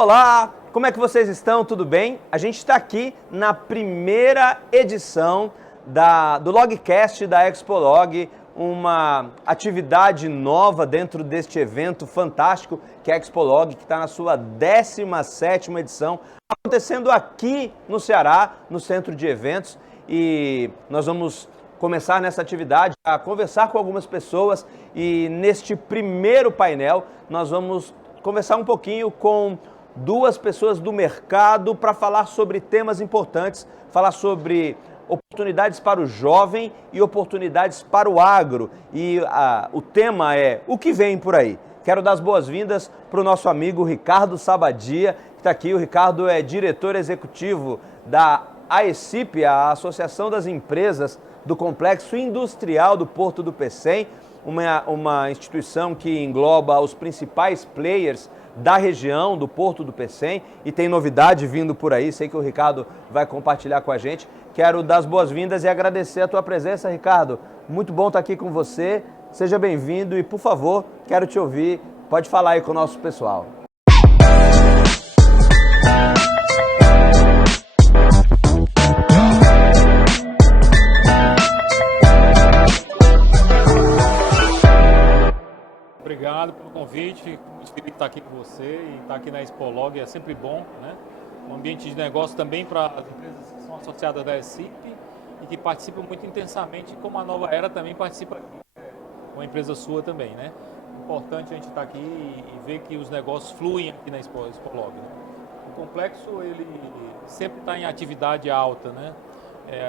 Olá, como é que vocês estão? Tudo bem? A gente está aqui na primeira edição do Logcast da Expolog, uma atividade nova dentro deste evento fantástico que é a Expolog, que está na sua 17ª edição, acontecendo aqui no Ceará, no Centro de Eventos, e nós vamos começar nessa atividade a conversar com algumas pessoas e neste primeiro painel nós vamos conversar um pouquinho com duas pessoas do mercado para falar sobre temas importantes, falar sobre oportunidades para o jovem e oportunidades para o agro. E o tema é o que vem por aí. Quero dar as boas-vindas para o nosso amigo Ricardo Sabadia, que está aqui. O Ricardo é diretor executivo da AECIP, a Associação das Empresas do Complexo Industrial do Porto do Pecém, uma instituição que engloba os principais players da região do Porto do Pecém, e tem novidade vindo por aí, sei que o Ricardo vai compartilhar com a gente. Quero dar as boas-vindas e agradecer a tua presença, Ricardo. Muito bom estar aqui com você, seja bem-vindo e, por favor, quero te ouvir, pode falar aí com o nosso pessoal. Obrigado pelo convite, fico muito feliz de estar aqui com você e estar aqui na Expolog é sempre bom, né? Um ambiente de negócio também para as empresas que são associadas da AECIP e que participam muito intensamente, como a Nova Era também participa aqui, uma empresa sua também, né? Importante a gente estar aqui e ver que os negócios fluem aqui na Expolog, né? O complexo, ele sempre está em atividade alta, né?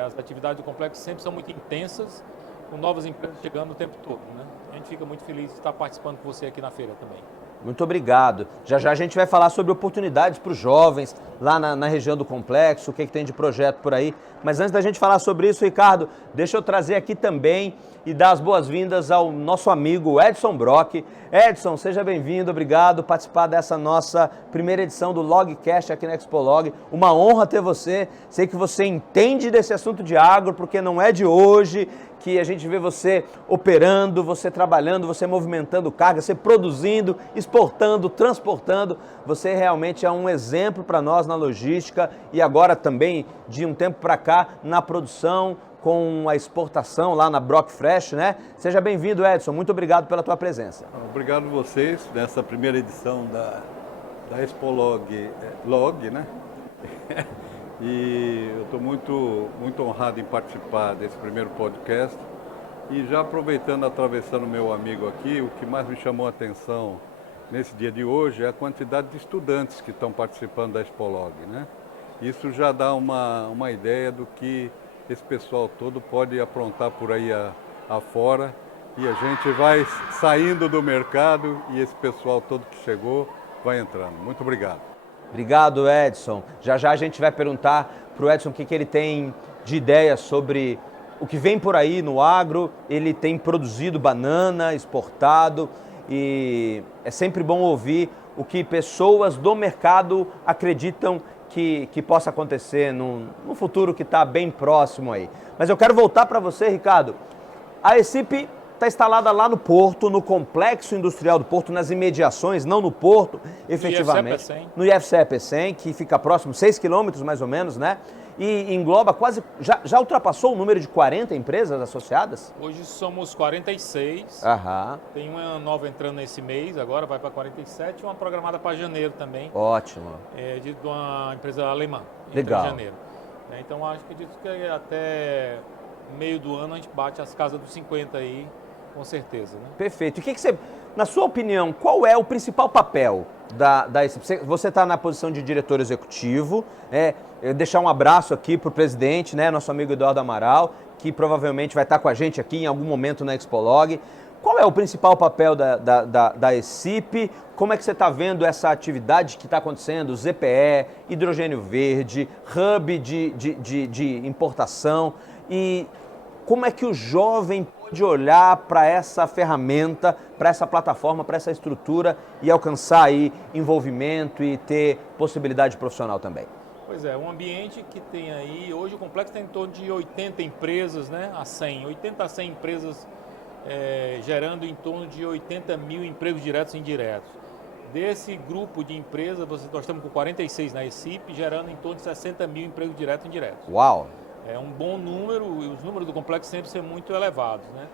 As atividades do complexo sempre são muito intensas, com novas empresas chegando o tempo todo, né? A gente fica muito feliz de estar participando com você aqui na feira também. Muito obrigado. Já já a gente vai falar sobre oportunidades para os jovens lá na região do complexo, o que tem de projeto por aí. Mas antes da gente falar sobre isso, Ricardo, deixa eu trazer aqui também e dar as boas-vindas ao nosso amigo Edson Brock. Edson, seja bem-vindo, obrigado por participar dessa nossa primeira edição do Logcast aqui na Expolog. Uma honra ter você. Sei que você entende desse assunto de agro, porque não é de hoje que a gente vê você operando, você trabalhando, você movimentando carga, você produzindo, exportando, transportando. Você realmente é um exemplo para nós na logística e agora também, de um tempo para cá, na produção, com a exportação lá na Brock Fresh, né? Seja bem-vindo, Edson. Muito obrigado pela tua presença. Obrigado a vocês nessa primeira edição da Expolog Log, né? E eu estou muito honrado em participar desse primeiro podcast. E já aproveitando, atravessando meu amigo aqui, o que mais me chamou a atenção nesse dia de hoje é a quantidade de estudantes que estão participando da Expolog, né? Isso já dá uma ideia do que esse pessoal todo pode aprontar por aí afora, e a gente vai saindo do mercado e esse pessoal todo que chegou vai entrando. Muito obrigado. Obrigado, Edson. Já já a gente vai perguntar para o Edson o que ele tem de ideia sobre o que vem por aí no agro. Ele tem produzido banana, exportado, e é sempre bom ouvir o que pessoas do mercado acreditam que possa acontecer no futuro que está bem próximo aí. Mas eu quero voltar para você, Ricardo. A AECIP está instalada lá no Porto, no Complexo Industrial do Porto, nas imediações, não no Porto, efetivamente. No IFCE Pecém, que fica próximo, 6 quilômetros mais ou menos, né? E engloba quase, já ultrapassou o número de 40 empresas associadas? Hoje somos 46, Tem uma nova entrando nesse mês, agora vai para 47, e uma programada para janeiro também. Ótimo. De uma empresa alemã, legal. Em janeiro. Então acho que até meio do ano a gente bate as casas dos 50 aí, com certeza, né? Perfeito. E o que você, na sua opinião, qual é o principal papel da AECIP? Você está na posição de diretor executivo, deixar um abraço aqui para o presidente, né, nosso amigo Eduardo Amaral, que provavelmente vai estar com a gente aqui em algum momento na Expolog. Qual é o principal papel da AECIP? Como é que você está vendo essa atividade que está acontecendo, ZPE, hidrogênio verde, hub de importação, e como é que o jovem pode olhar para essa ferramenta, para essa plataforma, para essa estrutura e alcançar aí envolvimento e ter possibilidade profissional também? Pois é, um ambiente que tem aí, hoje o complexo tem em torno de 80 empresas, né, a 100, 80 a 100 empresas gerando em torno de 80 mil empregos diretos e indiretos. Desse grupo de empresas, nós estamos com 46 na ECIP, gerando em torno de 60 mil empregos diretos e indiretos. Uau! É um bom número, e os números do complexo sempre são muito elevados, né?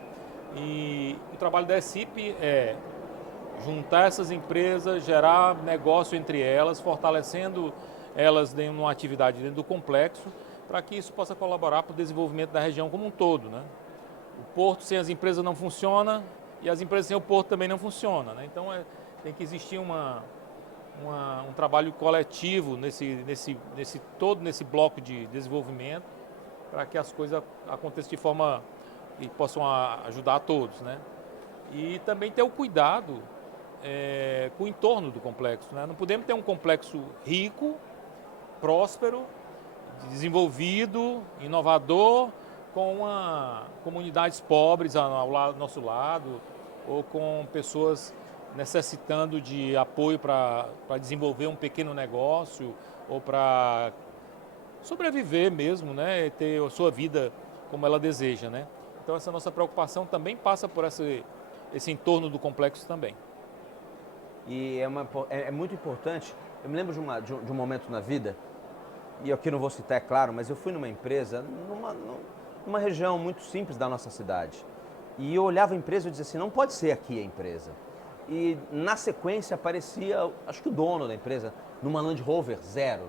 E o trabalho da ECIP é juntar essas empresas, gerar negócio entre elas, fortalecendo elas em uma atividade dentro do complexo, para que isso possa colaborar para o desenvolvimento da região como um todo, né? O porto sem as empresas não funciona e as empresas sem o porto também não funcionam, né? Então tem que existir um trabalho coletivo todo nesse bloco de desenvolvimento, para que as coisas aconteçam de forma que possam ajudar a todos, né? E também ter o cuidado com o entorno do complexo, né? Não podemos ter um complexo rico, próspero, desenvolvido, inovador, com comunidades pobres ao nosso lado, ou com pessoas necessitando de apoio para desenvolver um pequeno negócio, ou para sobreviver mesmo, né? Ter a sua vida como ela deseja, né? Então essa nossa preocupação também passa por esse entorno do complexo também. E é muito importante. Eu me lembro de um momento na vida, e aqui não vou citar, é claro, mas eu fui numa empresa, numa região muito simples da nossa cidade. E eu olhava a empresa e dizia assim, não pode ser aqui a empresa. E na sequência aparecia, acho que o dono da empresa, numa Land Rover zero.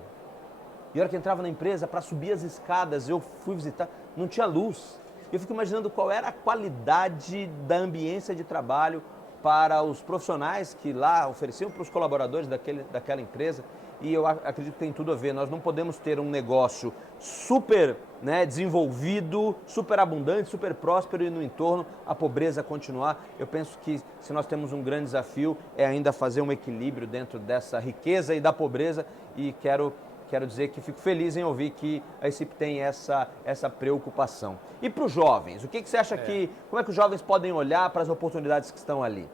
E a hora que entrava na empresa, para subir as escadas, eu fui visitar, não tinha luz. Eu fico imaginando qual era a qualidade da ambiência de trabalho para os profissionais que lá ofereciam para os colaboradores daquela empresa. E eu acredito que tem tudo a ver. Nós não podemos ter um negócio super, né, desenvolvido, super abundante, super próspero e no entorno a pobreza continuar. Eu penso que se nós temos um grande desafio é ainda fazer um equilíbrio dentro dessa riqueza e da pobreza, e quero dizer que fico feliz em ouvir que a ECIP tem essa preocupação. E para os jovens, o que você acha como é que os jovens podem olhar para as oportunidades que estão ali?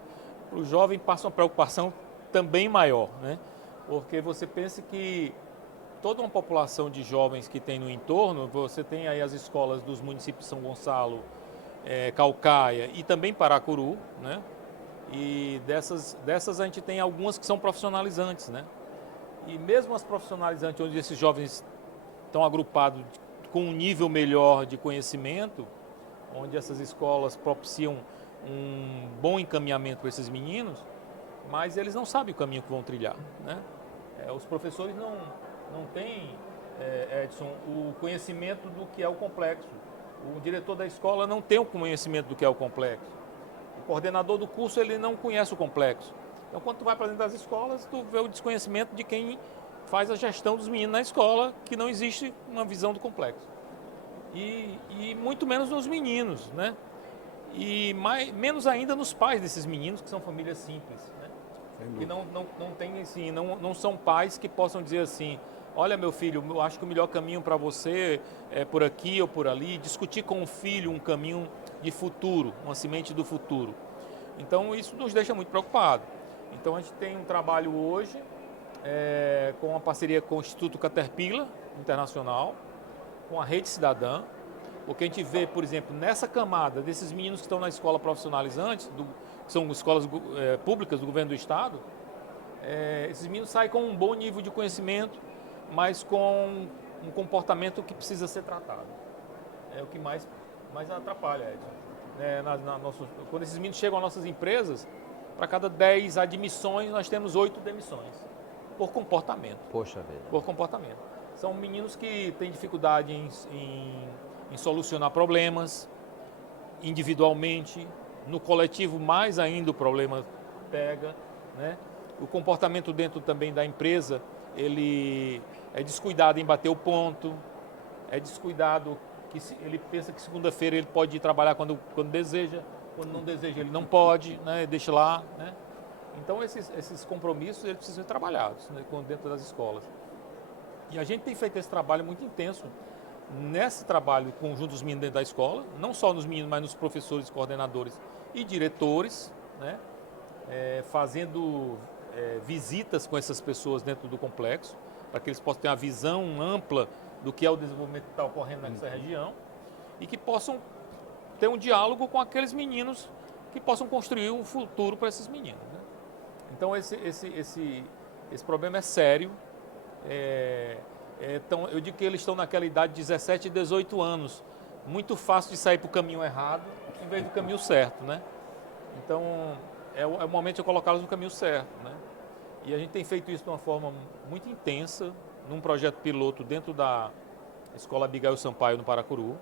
Para o jovem passa uma preocupação também maior, né? Porque você pensa que toda uma população de jovens que tem no entorno, você tem aí as escolas dos municípios de São Gonçalo, Caucaia e também Paracuru, né? E dessas a gente tem algumas que são profissionalizantes, né? E mesmo as profissionalizantes, onde esses jovens estão agrupados com um nível melhor de conhecimento, onde essas escolas propiciam um bom encaminhamento para esses meninos, mas eles não sabem o caminho que vão trilhar, né? Os professores não têm, Edson, o conhecimento do que é o complexo. O diretor da escola não tem o conhecimento do que é o complexo. O coordenador do curso, ele não conhece o complexo. Então, quando tu vai para dentro das escolas, tu vê o desconhecimento de quem faz a gestão dos meninos na escola, que não existe uma visão do complexo. E muito menos nos meninos, né? E menos ainda nos pais desses meninos, que são famílias simples, né? Que não tem, assim, não são pais que possam dizer assim, olha, meu filho, eu acho que o melhor caminho para você é por aqui ou por ali, discutir com o filho um caminho de futuro, uma semente do futuro. Então, isso nos deixa muito preocupados. Então, a gente tem um trabalho hoje com uma parceria com o Instituto Caterpillar Internacional, com a Rede Cidadã, porque a gente vê, por exemplo, nessa camada desses meninos que estão na escola profissionalizante, que são escolas públicas do governo do estado, esses meninos saem com um bom nível de conhecimento, mas com um comportamento que precisa ser tratado. É o que mais atrapalha, Edson. Quando esses meninos chegam às nossas empresas, para cada 10 admissões, nós temos 8 demissões, por comportamento. Poxa vida. Por comportamento. São meninos que têm dificuldade em solucionar problemas individualmente, no coletivo mais ainda o problema pega, né? O comportamento dentro também da empresa, ele é descuidado em bater o ponto, é descuidado que ele pensa que segunda-feira ele pode ir trabalhar quando deseja, quando não deseja ele não pode, né? Deixa lá, né? Então esses compromissos eles precisam ser trabalhados, né? Dentro das escolas. E a gente tem feito esse trabalho muito intenso nesse trabalho conjunto dos meninos dentro da escola, não só nos meninos, mas nos professores, coordenadores e diretores, né? Fazendo visitas com essas pessoas dentro do complexo, para que eles possam ter uma visão ampla do que é o desenvolvimento que está ocorrendo nessa região e que possam ter um diálogo com aqueles meninos que possam construir um futuro para esses meninos, né? Então esse problema é sério. Então, eu digo que eles estão naquela idade de 17 e 18 anos. Muito fácil de sair para o caminho errado em vez do caminho certo, né? Então, é o momento de colocá-los no caminho certo, né? E a gente tem feito isso de uma forma muito intensa, num projeto piloto dentro da Escola Abigail Sampaio, no Paracuru,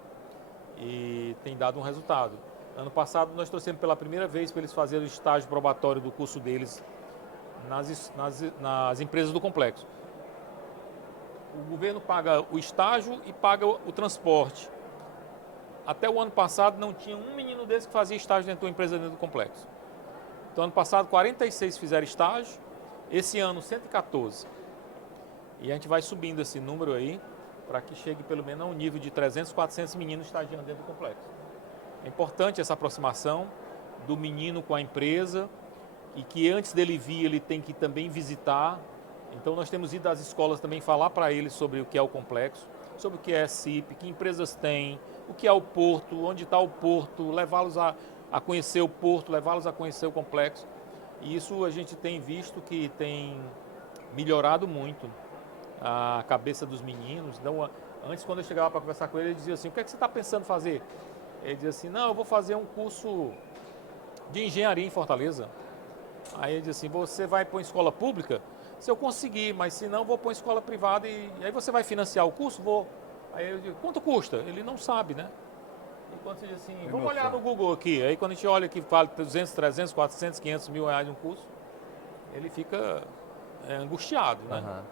e tem dado um resultado. Ano passado, nós trouxemos pela primeira vez para eles fazerem o estágio probatório do curso deles nas empresas do complexo. O governo paga o estágio e paga o transporte. Até o ano passado não tinha um menino desse que fazia estágio dentro de uma empresa dentro do complexo. Então, ano passado, 46 fizeram estágio, esse ano, 114. E a gente vai subindo esse número aí, para que chegue pelo menos a um nível de 300, 400 meninos estagiando dentro do complexo. É importante essa aproximação do menino com a empresa, e que antes dele vir, ele tem que também visitar. Então, nós temos ido às escolas também falar para eles sobre o que é o complexo, sobre o que é a CIP, que empresas tem, o que é o porto, onde está o porto, levá-los a conhecer o porto, levá-los a conhecer o complexo. E isso a gente tem visto que tem melhorado muito a cabeça dos meninos. Então, antes, quando eu chegava para conversar com ele, ele dizia assim: o que é que você está pensando em fazer? Ele dizia assim: não, eu vou fazer um curso de engenharia em Fortaleza. Aí ele dizia assim: você vai para uma escola pública? Se eu conseguir, mas se não, vou para uma escola privada e aí você vai financiar o curso? Vou. Aí eu digo: quanto custa? Ele não sabe, né? Enquanto você diz assim: vamos olhar no Google aqui. Aí quando a gente olha que vale 200, 300, 400, 500 mil reais um curso, ele fica angustiado, né? Uhum.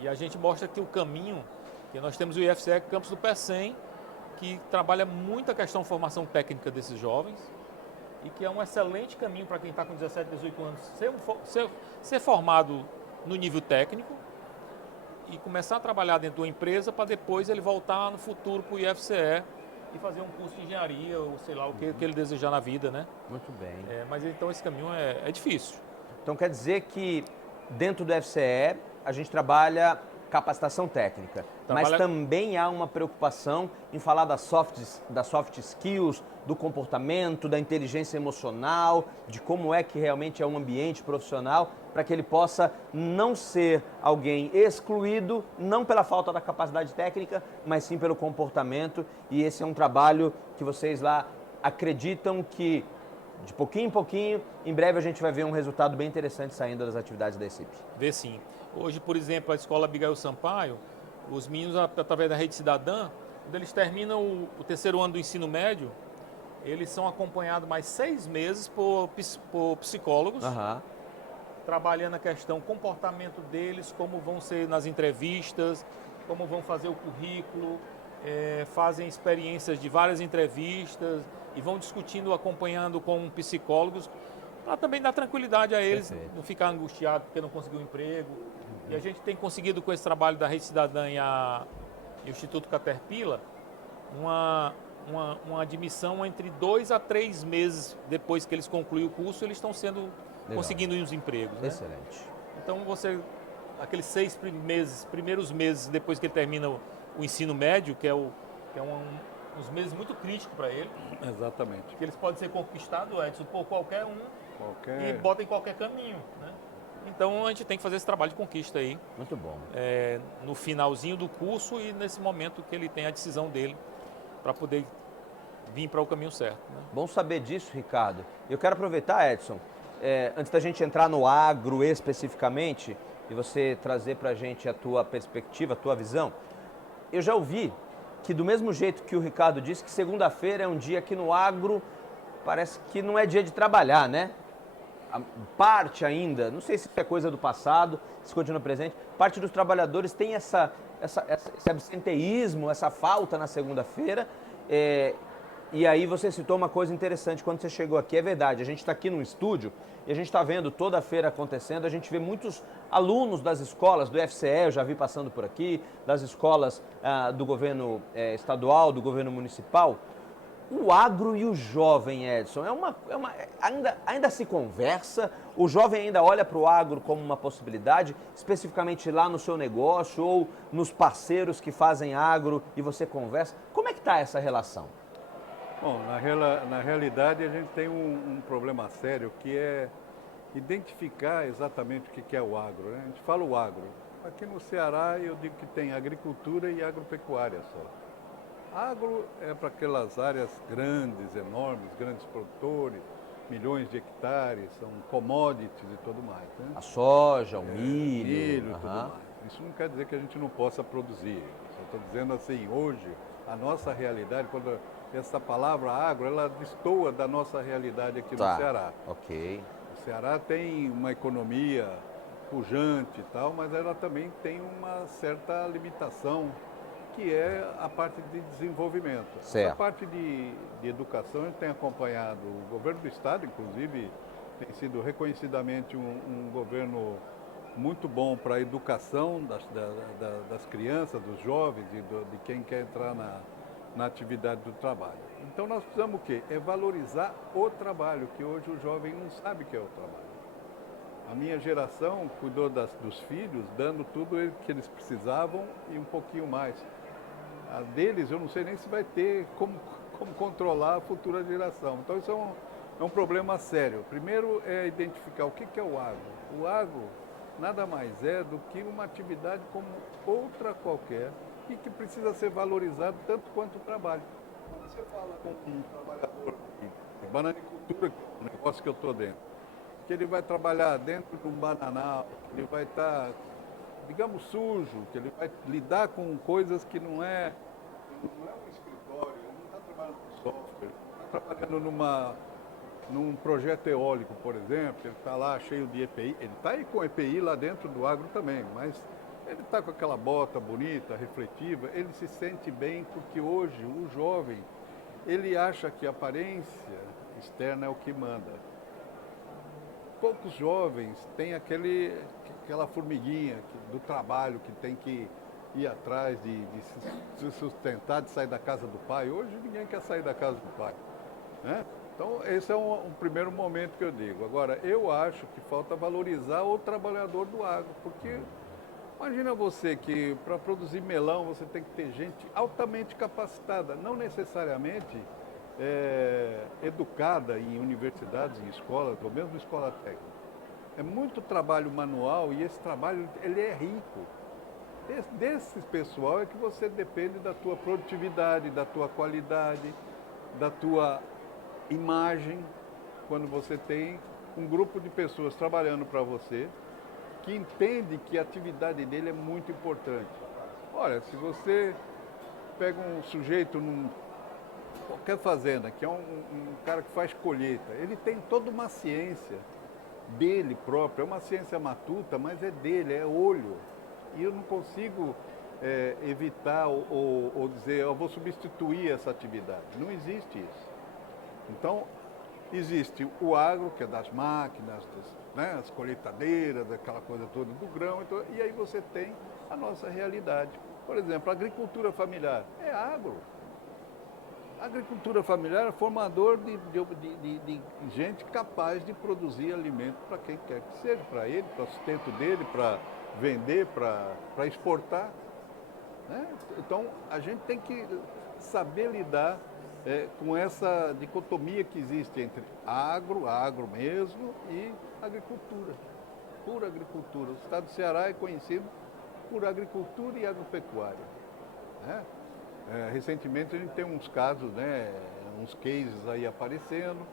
E a gente mostra que o caminho, que nós temos o IFCE Campus do PECEM, que trabalha muito a questão de formação técnica desses jovens, e que é um excelente caminho para quem está com 17, 18 anos ser formado no nível técnico e começar a trabalhar dentro de uma empresa para depois ele voltar no futuro para o IFCE e fazer um curso de engenharia ou sei lá o que ele desejar na vida, né? Muito bem. Mas então esse caminho é difícil. Então quer dizer que dentro do FCE a gente trabalha capacitação técnica, mas também há uma preocupação em falar das soft skills, do comportamento, da inteligência emocional, de como é que realmente é um ambiente profissional, para que ele possa não ser alguém excluído, não pela falta da capacidade técnica, mas sim pelo comportamento. E esse é um trabalho que vocês lá acreditam que, de pouquinho em pouquinho, em breve a gente vai ver um resultado bem interessante saindo das atividades da ECIP. Vê sim. Hoje, por exemplo, a Escola Abigail Sampaio, os meninos, através da Rede Cidadã, quando eles terminam o terceiro ano do ensino médio, eles são acompanhados mais 6 meses por psicólogos, trabalhando a questão comportamento deles, como vão ser nas entrevistas, como vão fazer o currículo, fazem experiências de várias entrevistas e vão discutindo, acompanhando com psicólogos, para também dar tranquilidade a eles, não ficar angustiado porque não conseguiu um emprego. E a gente tem conseguido, com esse trabalho da Rede Cidadã e o Instituto Caterpillar, uma admissão entre 2 a 3 meses depois que eles concluem o curso, eles estão conseguindo os empregos. Né? Excelente. Então, aqueles 6 primeiros meses depois que ele termina o ensino médio, que é uns meses muito críticos para ele. Exatamente. Que eles podem ser conquistados, Edson, por qualquer um e bota em qualquer caminho, né? Então a gente tem que fazer esse trabalho de conquista aí. Muito bom. No finalzinho do curso e nesse momento que ele tem a decisão dele para poder vir para o caminho certo. Né? Bom saber disso, Ricardo. Eu quero aproveitar, Edson, antes da gente entrar no agro especificamente e você trazer para a gente a tua perspectiva, a tua visão, eu já ouvi que do mesmo jeito que o Ricardo disse, que segunda-feira é um dia que no agro parece que não é dia de trabalhar, né? Parte ainda, não sei se isso é coisa do passado, se continua presente, parte dos trabalhadores tem esse absenteísmo, essa falta na segunda-feira. E aí você citou uma coisa interessante quando você chegou aqui, é verdade, a gente está aqui no estúdio e a gente está vendo toda a feira acontecendo, a gente vê muitos alunos das escolas, do FCE, eu já vi passando por aqui, das escolas do governo estadual, do governo municipal. O agro e o jovem, Edson, ainda se conversa? O jovem ainda olha para o agro como uma possibilidade, especificamente lá no seu negócio ou nos parceiros que fazem agro e você conversa? Como é que está essa relação? Bom, na realidade a gente tem um problema sério que é identificar exatamente o que é o agro, né? A gente fala o agro. Aqui no Ceará eu digo que tem agricultura e agropecuária só. Agro é para aquelas áreas grandes, enormes, grandes produtores, milhões de hectares, são commodities e tudo mais, né? A soja, o milho. Milho e tudo mais. Isso não quer dizer que a gente não possa produzir. Só estou dizendo assim, hoje, a nossa realidade, quando essa palavra agro, ela destoa da nossa realidade aqui no Ceará. Ok. O Ceará tem uma economia pujante e tal, mas ela também tem uma certa limitação, que é a parte de desenvolvimento. Certo. A parte de educação, a gente tem acompanhado, o governo do estado, inclusive, tem sido reconhecidamente um governo muito bom para a educação das crianças, dos jovens e de quem quer entrar na atividade do trabalho. Então nós precisamos o quê? É valorizar o trabalho, que hoje o jovem não sabe o que é o trabalho. A minha geração cuidou dos filhos, dando tudo o que eles precisavam e um pouquinho mais. A deles, eu não sei nem se vai ter como controlar a futura geração. Então isso é um problema sério. Primeiro é identificar o que é o agro. O agro nada mais é do que uma atividade como outra qualquer e que precisa ser valorizado tanto quanto o trabalho. Quando você fala com um trabalhador de bananicultura, que é um negócio que eu estou dentro, que ele vai trabalhar dentro de um bananal, que ele vai estar, digamos, sujo, que ele vai lidar com coisas que não é um escritório, ele não está trabalhando com software, ele está trabalhando num projeto eólico, por exemplo, ele está lá cheio de EPI, ele está aí com EPI lá dentro do agro também, mas ele está com aquela bota bonita, refletiva, ele se sente bem porque hoje o jovem, ele acha que a aparência externa é o que manda. Poucos jovens têm aquela formiguinha do trabalho que tem que ir atrás de se sustentar, de sair da casa do pai. Hoje ninguém quer sair da casa do pai, né? Então esse é um primeiro momento que eu digo. Agora, eu acho que falta valorizar o trabalhador do agro, porque imagina você que para produzir melão você tem que ter gente altamente capacitada, não necessariamente educada em universidades, em escolas, ou mesmo escola técnica. É muito trabalho manual e esse trabalho ele é rico. Desse pessoal é que você depende da tua produtividade, da tua qualidade, da tua imagem, quando você tem um grupo de pessoas trabalhando para você, que entende que a atividade dele é muito importante. Olha, se você pega um sujeito qualquer fazenda, que é um cara que faz colheita, ele tem toda uma ciência dele próprio, é uma ciência matuta, mas é dele, é olho. E eu não consigo evitar ou dizer, eu vou substituir essa atividade. Não existe isso. Então, existe o agro, que é das máquinas, né, as colheitadeiras, aquela coisa toda do grão, então, e aí você tem a nossa realidade. Por exemplo, a agricultura familiar é agro. A agricultura familiar é formador de gente capaz de produzir alimento para quem quer que seja, para ele, para o sustento dele, para vender, para exportar, né? Então, a gente tem que saber lidar com essa dicotomia que existe entre agro mesmo, e agricultura, pura agricultura. O estado do Ceará é conhecido por agricultura e agropecuária, né? Recentemente a gente tem uns casos, né, uns cases aí aparecendo.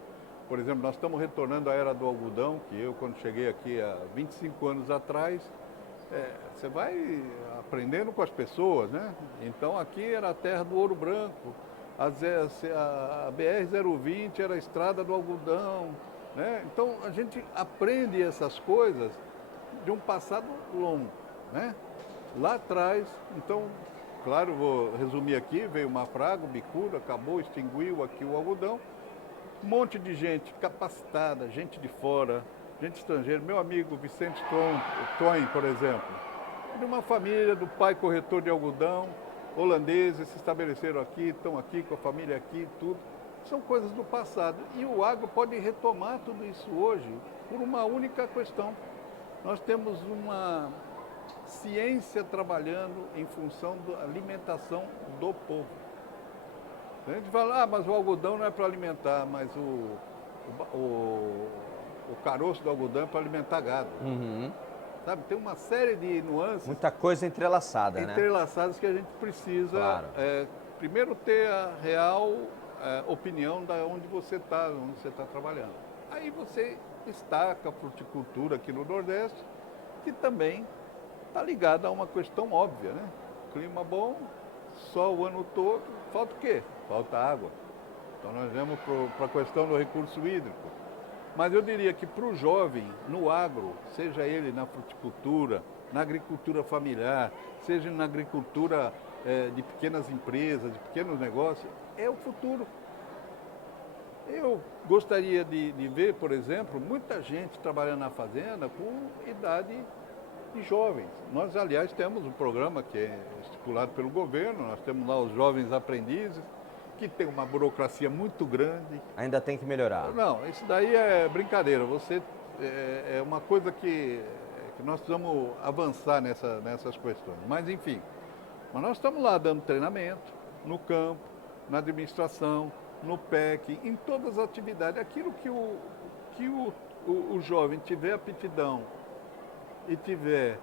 Por exemplo, nós estamos retornando à era do algodão, que eu, quando cheguei aqui há 25 anos atrás, você vai aprendendo com as pessoas, né? Então aqui era a terra do ouro branco, a BR-020 era a estrada do algodão, né? Então a gente aprende essas coisas de um passado longo, né? Lá atrás, então, claro, vou resumir aqui, veio uma praga, o bicudo, acabou, extinguiu aqui o algodão. Um monte de gente capacitada, gente de fora, gente estrangeira. Meu amigo Vicente Toin, por exemplo, de uma família do pai corretor de algodão, holandeses, se estabeleceram aqui, estão aqui com a família aqui, tudo. São coisas do passado. E o agro pode retomar tudo isso hoje por uma única questão. Nós temos uma ciência trabalhando em função da alimentação do povo. A gente fala, mas o algodão não é para alimentar, mas o caroço do algodão é para alimentar gado. Sabe, tem uma série de nuances. Muita coisa entrelaçada, né? Entrelaçadas que a gente precisa, Claro. Primeiro, ter a real opinião de onde você está trabalhando. Aí você destaca a fruticultura aqui no Nordeste, que também está ligada a uma questão óbvia, né? Clima bom, sol o ano todo, falta o quê? Falta água. Então nós vamos para a questão do recurso hídrico. Mas eu diria que para o jovem, no agro, seja ele na fruticultura, na agricultura familiar, seja na agricultura de pequenas empresas, de pequenos negócios, é o futuro. Eu gostaria de ver, por exemplo, muita gente trabalhando na fazenda com idade de jovens. Nós, aliás, temos um programa que é estipulado pelo governo, nós temos lá os jovens aprendizes, que tem uma burocracia muito grande. Ainda tem que melhorar. Não, isso daí é brincadeira. É uma coisa que nós precisamos avançar nessas questões. Mas, enfim, nós estamos lá dando treinamento no campo, na administração, no PEC, em todas as atividades. Aquilo que o jovem tiver aptidão e tiver,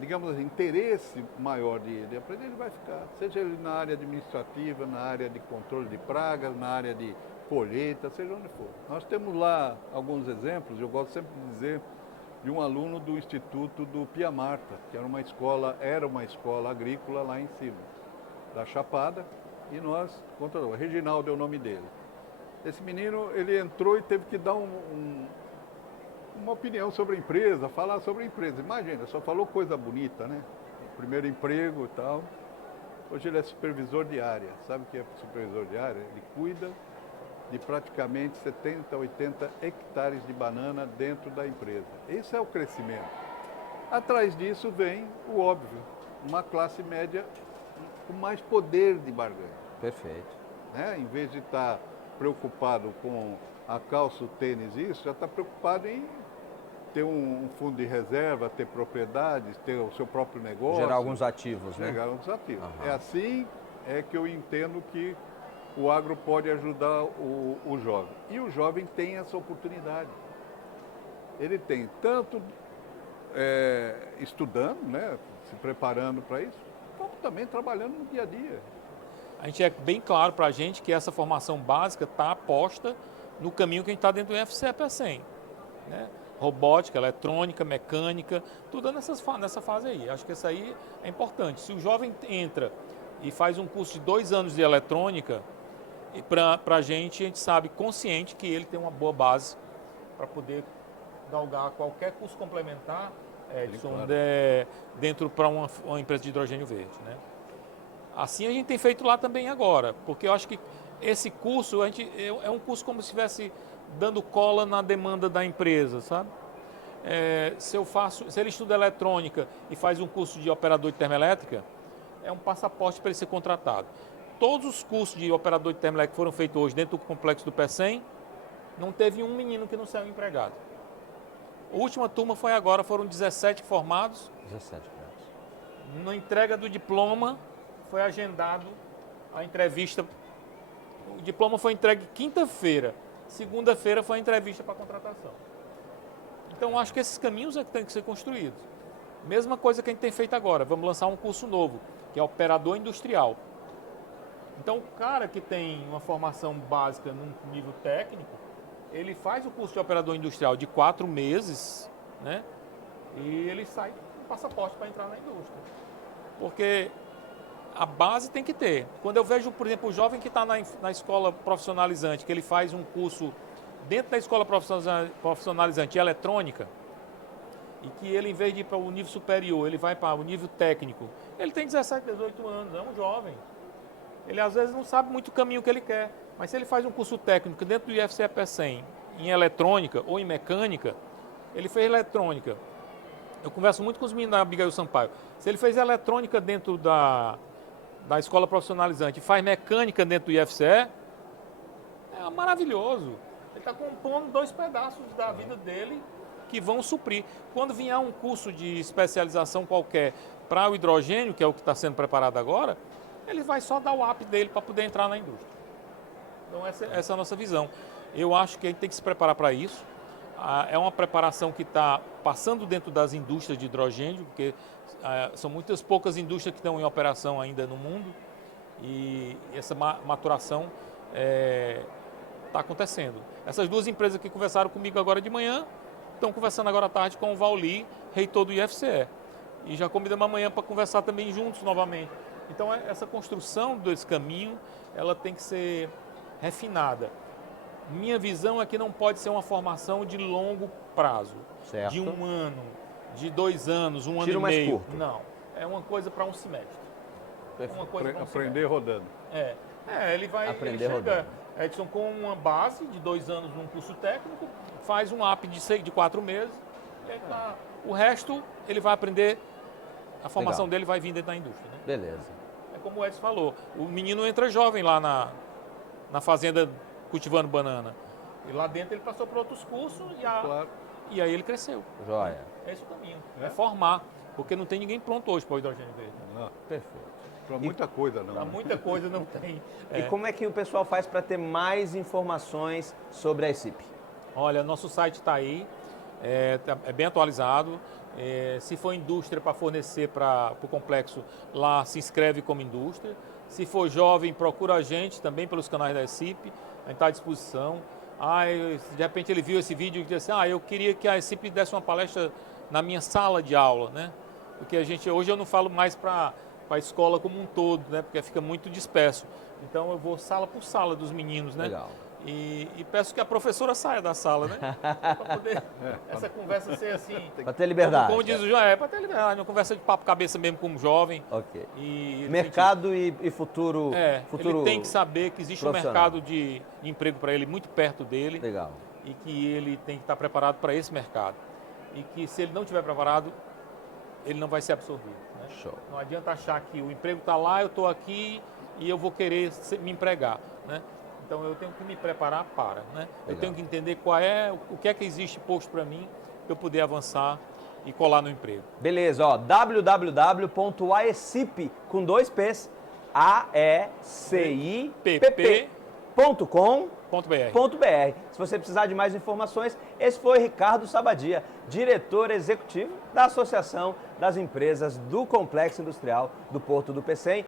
digamos assim, interesse maior de aprender, ele vai ficar. Seja ele na área administrativa, na área de controle de pragas, na área de colheita, seja onde for. Nós temos lá alguns exemplos, eu gosto sempre de dizer, de um aluno do Instituto do Pia Marta, que era uma escola agrícola lá em cima, da Chapada, e nós controlamos. Reginaldo é o nome dele. Esse menino, ele entrou e teve que dar uma opinião sobre a empresa, falar sobre a empresa. Imagina, só falou coisa bonita, né? Primeiro emprego e tal. Hoje ele é supervisor de área. Sabe o que é supervisor de área? Ele cuida de praticamente 70, 80 hectares de banana dentro da empresa. Esse é o crescimento. Atrás disso vem o óbvio, uma classe média com mais poder de barganha. Perfeito. Né? Em vez de estar preocupado com a calça, o tênis, isso, já está preocupado em ter um fundo de reserva, ter propriedades, ter o seu próprio negócio. Gerar alguns ativos, né? Gerar alguns ativos. Uhum. É assim que eu entendo que o agro pode ajudar o jovem. E o jovem tem essa oportunidade. Ele tem tanto estudando, né, se preparando para isso, como também trabalhando no dia a dia. A gente é bem claro para a gente que essa formação básica está aposta no caminho que a gente está dentro do IFCE-PECEM, né? Robótica, eletrônica, mecânica, tudo nessa fase aí. Acho que isso aí é importante. Se o jovem entra e faz um curso de 2 anos de eletrônica, para a gente sabe consciente que ele tem uma boa base para poder galgar qualquer curso complementar, Edson, claro. dentro para uma empresa de hidrogênio verde, né? Assim a gente tem feito lá também agora, porque eu acho que esse curso é um curso como se estivesse dando cola na demanda da empresa, sabe? Se ele estuda eletrônica e faz um curso de operador de termoelétrica, é um passaporte para ele ser contratado. Todos os cursos de operador de termoelétrica que foram feitos hoje dentro do complexo do PECEM, não teve um menino que não saiu empregado. A última turma foi agora, foram 17 formados. 17 graus. Na entrega do diploma, foi agendado a entrevista. O diploma foi entregue quinta-feira. Segunda-feira foi a entrevista para contratação. Então, acho que esses caminhos é que tem que ser construídos. Mesma coisa que a gente tem feito agora. Vamos lançar um curso novo, que é operador industrial. Então, o cara que tem uma formação básica num nível técnico, ele faz o curso de operador industrial de 4 meses, né? E ele sai com passaporte para entrar na indústria. Porque a base tem que ter. Quando eu vejo, por exemplo, o jovem que está na escola profissionalizante, que ele faz um curso dentro da escola profissionalizante de eletrônica, e que ele, em vez de ir para o nível superior, ele vai para o nível técnico, ele tem 17, 18 anos, é um jovem. Ele às vezes não sabe muito o caminho que ele quer, mas se ele faz um curso técnico dentro do IFCE-PECEM, em eletrônica ou em mecânica, ele fez eletrônica. Eu converso muito com os meninos da Abigail Sampaio. Se ele fez eletrônica dentro da escola profissionalizante e faz mecânica dentro do IFCE, é maravilhoso. Ele está compondo 2 pedaços da vida dele que vão suprir. Quando vier um curso de especialização qualquer para o hidrogênio, que é o que está sendo preparado agora, ele vai só dar o up dele para poder entrar na indústria. Então essa é a nossa visão. Eu acho que a gente tem que se preparar para isso. É uma preparação que está passando dentro das indústrias de hidrogênio, porque são muitas poucas indústrias que estão em operação ainda no mundo e essa maturação está acontecendo. Essas duas empresas que conversaram comigo agora de manhã estão conversando agora à tarde com o Vauli, reitor do IFCE. E já combinamos amanhã para conversar também juntos novamente. Então essa construção desse caminho, ela tem que ser refinada. Minha visão é que não pode ser uma formação de longo prazo, certo. De 1 ano, de 2 anos, 1 ano e mais meio. curto. Não, é uma coisa para um semestre. Uma coisa pra um Aprender semestre. rodando. Ele vai Aprender ele chega, rodando. Edson, com uma base de 2 anos num curso técnico, faz um app de 4 meses, e aí o resto ele vai aprender, a formação Legal. dele vai vir dentro da indústria. Né? Beleza. É como o Edson falou, o menino entra jovem lá na fazenda cultivando banana. E lá dentro ele passou por outros cursos Claro. e aí ele cresceu. Joia. É esse o caminho. É formar, porque não tem ninguém pronto hoje para o hidrogênio verde. Não, Perfeito. para muita coisa não. Para né? muita coisa não tem. E como é que o pessoal faz para ter mais informações sobre a ECIP? Olha, nosso site está aí, é bem atualizado. Se for indústria para fornecer para o complexo, lá se inscreve como indústria. Se for jovem, procura a gente também pelos canais da ECIP, a gente está à disposição. De repente ele viu esse vídeo e disse assim, eu queria que a ECIP desse uma palestra na minha sala de aula, né? Porque hoje eu não falo mais para a escola como um todo, né? Porque fica muito disperso. Então eu vou sala por sala dos meninos, né? Legal. E peço que a professora saia da sala, né? Para poder essa conversa ser assim. Para ter liberdade. Como diz o João, para ter liberdade, uma conversa de papo cabeça mesmo como jovem. Ok. E Mercado e futuro, futuro ele tem que saber que existe um profissional. mercado de emprego para ele muito perto dele. Legal. E que ele tem que estar preparado para esse mercado. E que se ele não estiver preparado, ele não vai ser absorvido. Né? Show. Não adianta achar que o emprego está lá, eu estou aqui e eu vou querer me empregar. Né? Então eu tenho que me preparar para. Né? Eu tenho que entender o que é que existe posto para mim, para eu poder avançar e colar no emprego. Beleza, ó, www.aecip, com 2 P's, aecipp.com.br. Se você precisar de mais informações, esse foi Ricardo Sabadia, diretor executivo da Associação das Empresas do Complexo Industrial do Porto do Pecém.